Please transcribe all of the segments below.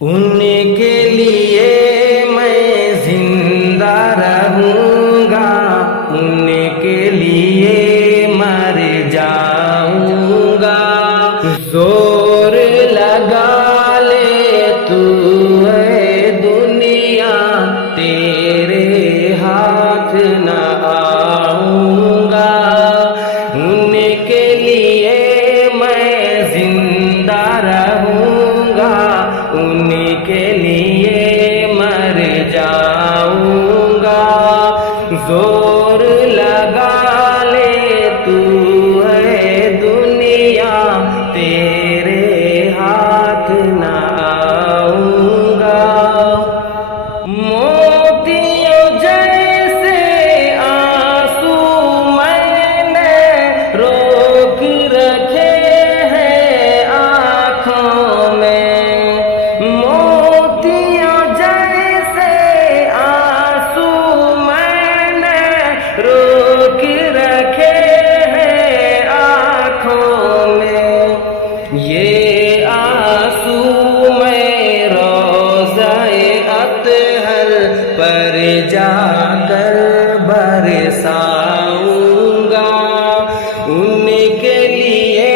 उनके लिए मैं जिंदा रहूंगा, उनके लिए मर जाऊंगा। जोर लगा ले तू है दुनिया, तेरे हाथ न आऊंगा। उनके लिए मैं जिंदा रहूंगा, उनके लिए मर जाऊंगा। जोर लगा ले तू है दुनिया, तेरे हाथ न आऊंगा। मोतियों जैसे आंसू मैंने रोक रखे हैं आँखों में। मोतियों जैसे आंसू मैंने रोक रखे हैं आँखों में। ये आंसू मैं रोज़ाए अतहर पर जाकर बरसाऊंगा। उनके लिए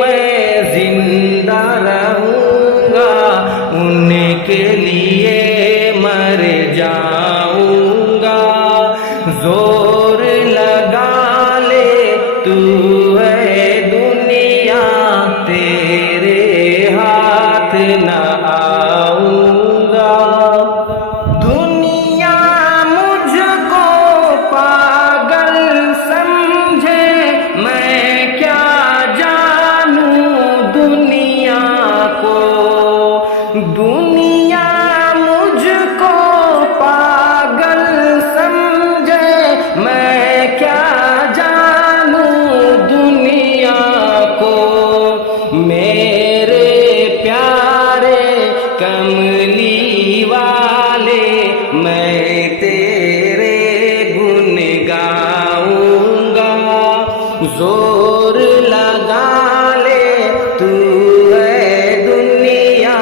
मैं जिंदा रहूंगा, उनके लिए मर जाऊंगा। जोर लगा ले तू है दुनिया, तेरे हाथ न आऊंगा। दुनिया मुझको पागल समझे, मैं क्या जानूं दुनिया को। दुनिया मुझको पागल समझे, मैं क्या जानूं दुनिया को। मेरे प्यारे कमली वाले, मैं तेरे गुन गाऊंगा। जोर लगा ले तू है दुनिया,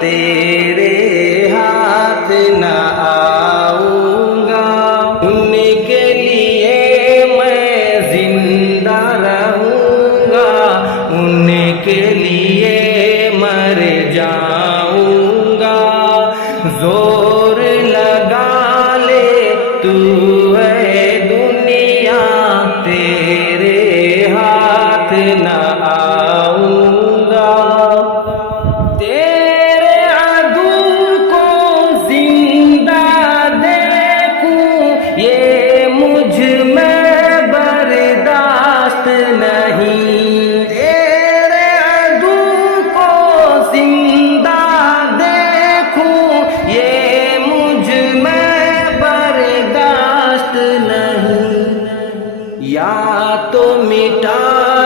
तेरे हाथ न आऊंगा। उनके लिए मैं जिंदा रहूंगा, उनके लिए मर जाऊंगा। जोर लगा ले तू है दुनिया, तेरे हाथ न आऊंगा। तेरे अदू को जिंदा देखूं, ये मुझ में बर्दाश्त नहीं। तेरे अदू को जिंदा देखूं, ये मुझ में बर्दाश्त नहीं। या तो मिटा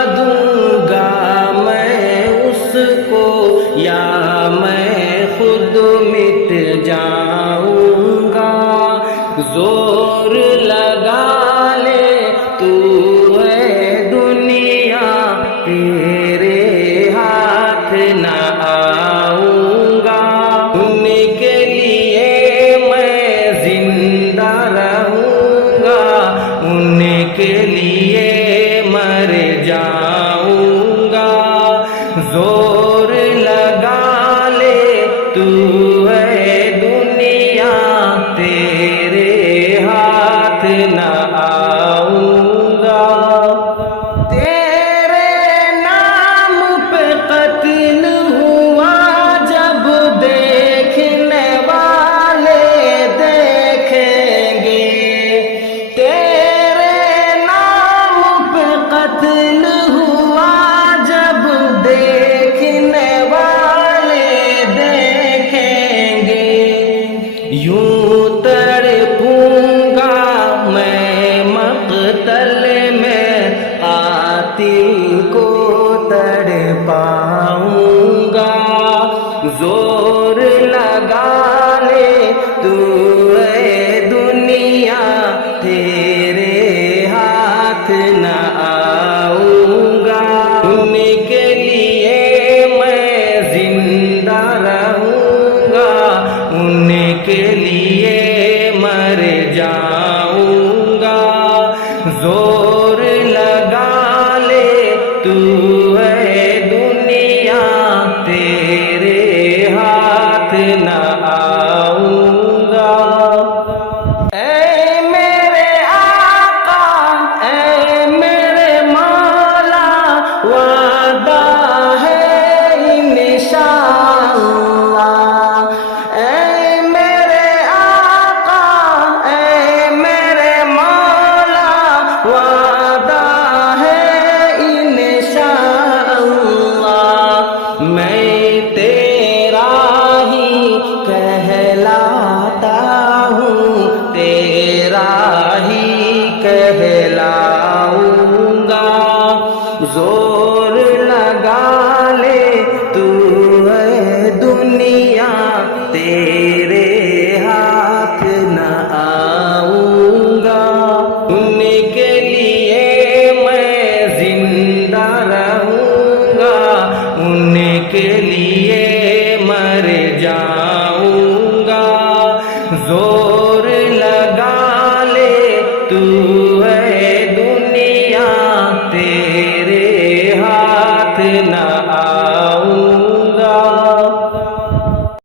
दूंगा मैं उसको, या मैं खुद मिट जाऊंगा। जोर लगा ले तू है दुनिया, तेरे हाथ न आऊंगा। उनके लिए मैं जिंदा रहूंगा, उनके लिए मर जाऊंगा। जोर लगा ले तू है दुनिया, तेरे हाथ न आऊंगा। तेरे नाम पे कत्ल हुआ जब देखने वाले देखेंगे। तेरे नाम पे कत्ल हुआ जब देखने वाले देखेंगे। यूं तड़पूंगा मैं मक़तल में, कातिल को तड़पाऊंगा। जोर लगा ले तू है दुनिया, तेरे हाथ न आऊंगा। उनके लिए मैं जिंदा रहूं न आऊंगा। ऐ मेरे आका, ऐ मेरे मौला, वादा है इंशाअल्लाह। ऐ मेरे आका, ऐ मेरे मौला, वादा है इंशाअल्लाह। मैं तेरा ही कहलाता हूँ, तेरा ही कहलाऊंगा। जोर लगा ले तू है दुनिया, तेरा